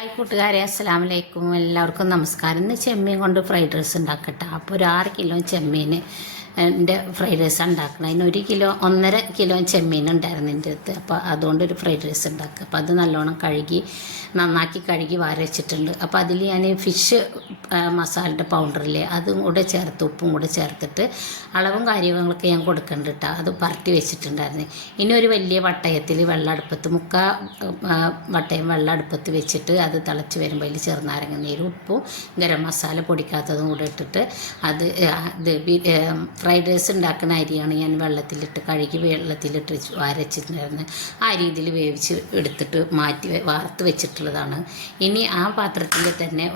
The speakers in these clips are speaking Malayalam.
ഹായ് കൂട്ടുകാരെ, അസ്സലാമു അലൈക്കും. എല്ലാവർക്കും നമസ്കാരം. ഇന്ന് ചെമ്മീൻ കൊണ്ട് ഫ്രൈഡ് റൈസ് ഉണ്ടാക്കട്ടെ. അപ്പോൾ ഒരു 6 കിലോ ചെമ്മീൻ എൻ്റെ ഫ്രൈഡ് റൈസ് ഉണ്ടാക്കണം. അതിന് 1.5 കിലോ ചെമ്മീൻ ഉണ്ടായിരുന്നു എൻ്റെ അടുത്ത്. അപ്പോൾ അതുകൊണ്ട് ഒരു ഫ്രൈഡ് റൈസ് ഉണ്ടാക്കുക. അപ്പോൾ അത് നല്ലോണം നന്നാക്കി കഴുകി വാര വെച്ചിട്ടുണ്ട്. അപ്പോൾ അതിൽ ഞാൻ ഫിഷ് മസാലയുടെ പൗഡറില്ലേ അതും കൂടെ ചേർത്ത് ഉപ്പും കൂടെ ചേർത്തിട്ട് അളവും കാര്യങ്ങളൊക്കെ ഞാൻ കൊടുക്കുന്നുണ്ട് കേട്ടോ. അത് പരട്ടി വെച്ചിട്ടുണ്ടായിരുന്നു. ഇനി ഒരു വലിയ വട്ടയത്തിൽ വട്ടയം വെള്ളം അടുപ്പത്ത് വെച്ചിട്ട് അത് തിളച്ച് വരുമ്പോൾ അതിൽ ചെറുനാരങ്ങ നീരും ഉപ്പും ഗരം മസാല പൊടിക്കാത്തതും കൂടെ ഇട്ടിട്ട് ഫ്രൈഡ് റൈസ് ഉണ്ടാക്കുന്ന അരിയാണ് ഞാൻ വെള്ളത്തിലിട്ട് വരച്ചിട്ടുണ്ടായിരുന്നു. ആ രീതിയിൽ വേവിച്ച് എടുത്തിട്ട് വാർത്ത് വെച്ചിട്ടുള്ളതാണ്. ഇനി ആ പാത്രത്തിൽ തന്നെ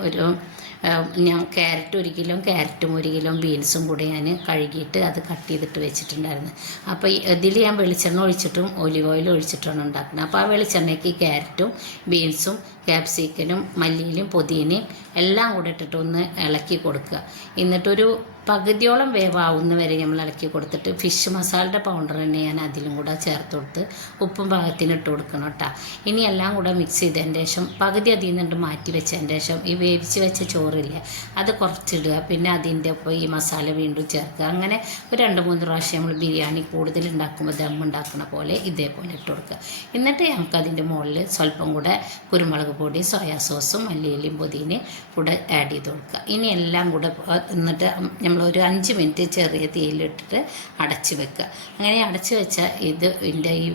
ഞാൻ 1 കിലോ ക്യാരറ്റും 1 കിലോ ബീൻസും കൂടി ഞാൻ കഴുകിയിട്ട് അത് കട്ട് ചെയ്തിട്ട് വെച്ചിട്ടുണ്ടായിരുന്നു. അപ്പോൾ ഇതിൽ ഞാൻ വെളിച്ചെണ്ണ ഒഴിച്ചിട്ടും ഒലിവ് ഓയിൽ ഒഴിച്ചിട്ടാണ് ഉണ്ടാക്കുന്നത്. അപ്പോൾ ആ വെളിച്ചെണ്ണയ്ക്ക് ക്യാരറ്റും ബീൻസും ക്യാപ്സിക്കനും മല്ലിയിലും പുതിനയും എല്ലാം കൂടെ ഇട്ടിട്ട് ഒന്ന് ഇളക്കി കൊടുക്കുക. എന്നിട്ടൊരു പകുതിയോളം വേവാവുന്ന വരെ നമ്മൾ ഇളക്കി കൊടുത്തിട്ട് ഫിഷ് മസാലയുടെ പൗഡർ തന്നെ ഞാൻ അതിലും കൂടെ ചേർത്ത് കൊടുത്ത് ഉപ്പും പാകത്തിന് ഇട്ട് കൊടുക്കണം കേട്ടോ. ഇനി എല്ലാം കൂടെ മിക്സ് ചെയ്തതിന് ശേഷം പകുതി അതിൽ നിന്നിട്ട് മാറ്റി വെച്ചതിന് ശേഷം ഈ വേവിച്ച് വെച്ച ചോറില്ലേ അത് കുറച്ചിടുക. പിന്നെ അതിൻ്റെ ഒപ്പം ഈ മസാല വീണ്ടും ചേർക്കുക. അങ്ങനെ ഒരു 2-3 പ്രാവശ്യം നമ്മൾ ബിരിയാണി കൂടുതൽ ഉണ്ടാക്കുമ്പോൾ ദം ഉണ്ടാക്കുന്ന പോലെ ഇതേപോലെ ഇട്ട് കൊടുക്കുക. എന്നിട്ട് നമുക്കതിൻ്റെ മുകളിൽ സ്വല്പം കൂടെ കുരുമുളക് പൊടി, സോയാ സോസും മല്ലിയിലും പുതിനയും കൂടെ ആഡ് ചെയ്ത് കൊടുക്കുക. ഇനി എല്ലാം കൂടെ എന്നിട്ട് നമ്മളൊരു 5 മിനിറ്റ് ചെറിയ തീയിലിട്ടിട്ട് അടച്ച് വെക്കുക. അങ്ങനെ അടച്ച് വെച്ചാൽ ഇതിൻ്റെ ഈ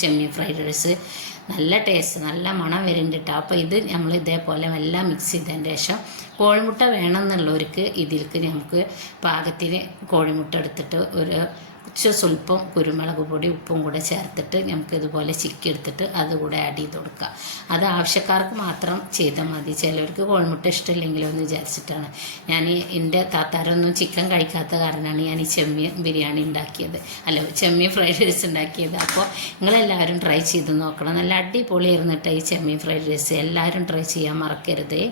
ചെമ്മീൻ ഫ്രൈഡ് റൈസ് നല്ല ടേസ്റ്റ്, നല്ല മണം വരുന്നുണ്ട്. അപ്പോൾ ഇത് നമ്മൾ ഇതേപോലെ എല്ലാം മിക്സ് ചെയ്തതിന് ശേഷം കോഴിമുട്ട വേണമെന്നുള്ളവർക്ക് ഇതിലേക്ക് നമുക്ക് പാകത്തിന് കോഴിമുട്ട എടുത്തിട്ട് സ്വല്പം കുരുമുളക് പൊടി ഉപ്പും കൂടെ ചേർത്തിട്ട് നമുക്ക് ഇതുപോലെ ചിക്കി എടുത്തിട്ട് അതുകൂടെ ആഡ് ചെയ്ത് കൊടുക്കുക. അത് ആവശ്യക്കാർക്ക് മാത്രം ചെയ്താൽ മതി. ചിലവർക്ക് കോഴിമുട്ട ഇഷ്ടമില്ലെങ്കിലോ എന്ന് വിചാരിച്ചിട്ടാണ്. ഞാൻ എൻ്റെ താത്താരൊന്നും ചിക്കൻ കഴിക്കാത്ത കാരണമാണ് ഞാൻ ഈ ചെമ്മീൻ ബിരിയാണി ഉണ്ടാക്കിയത്, ചെമ്മീൻ ഫ്രൈഡ് റൈസ് ഉണ്ടാക്കിയത്. അപ്പോൾ നിങ്ങളെല്ലാവരും ട്രൈ ചെയ്ത് നോക്കണം. നല്ല അടിപൊളിയായിരുന്നു കേട്ടോ ഈ ചെമ്മീൻ ഫ്രൈഡ് റൈസ്. എല്ലാവരും ട്രൈ ചെയ്യാൻ മറക്കരുത്.